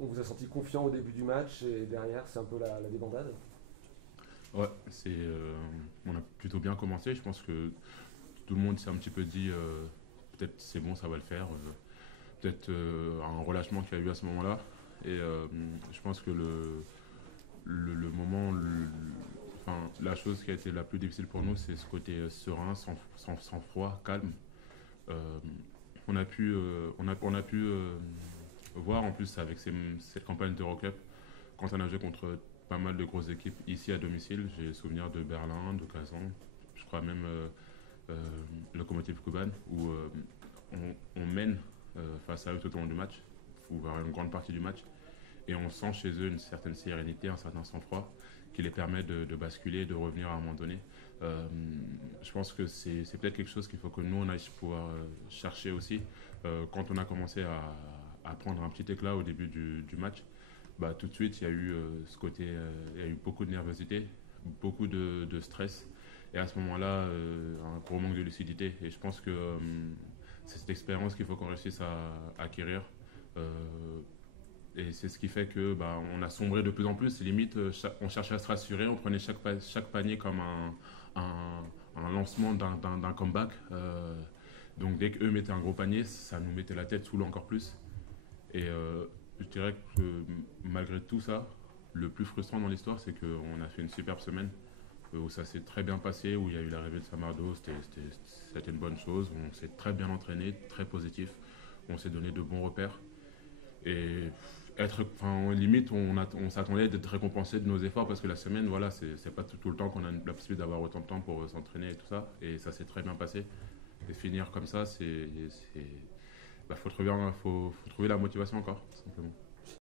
On vous a senti confiant au début du match et derrière, c'est un peu la débandade. Ouais, on a plutôt bien commencé. Je pense que tout le monde s'est un petit peu dit peut-être c'est bon, ça va le faire. Peut-être un relâchement qu'il y a eu à ce moment-là. Et je pense que le moment, enfin, la chose qui a été la plus difficile pour nous, c'est ce côté serein, sans froid, calme. Euh, on a pu voir en plus avec cette campagne d'Eurocup, quand on a joué contre pas mal de grosses équipes ici à domicile. J'ai souvenir de Berlin, de Kazan, je crois même euh, Lokomotiv Kuban, où on mène face à eux tout au long du match, ou vers une grande partie du match, et on sent chez eux une certaine sérénité, un certain sang-froid qui les permet de basculer, de revenir à un moment donné. Euh, je pense que c'est peut-être quelque chose qu'il faut que nous on aille pouvoir chercher aussi. Quand on a commencé à prendre un petit éclat au début du match, bah, tout de suite il y a eu ce côté, il y a eu beaucoup de nervosité, beaucoup de stress, et à ce moment-là, un gros manque de lucidité. Et je pense que c'est cette expérience qu'il faut qu'on réussisse à acquérir. Euh, et c'est ce qui fait que bah, on a sombré de plus en plus. Limite, on cherchait à se rassurer, on prenait chaque panier comme un lancement d'un comeback. Donc dès qu'eux mettaient un gros panier, ça nous mettait la tête sous l'eau encore plus. Et je dirais que malgré tout ça, le plus frustrant dans l'histoire, c'est qu'on a fait une superbe semaine où ça s'est très bien passé, où il y a eu l'arrivée de Samardo, c'était une bonne chose. On s'est très bien entraîné, très positif. On s'est donné de bons repères. Et enfin, limite, on s'attendait d'être récompensé de nos efforts parce que la semaine, voilà, c'est pas tout le temps qu'on a la possibilité d'avoir autant de temps pour s'entraîner et tout ça. Et ça s'est très bien passé. Et finir comme ça, bah, faut trouver la motivation encore, tout simplement.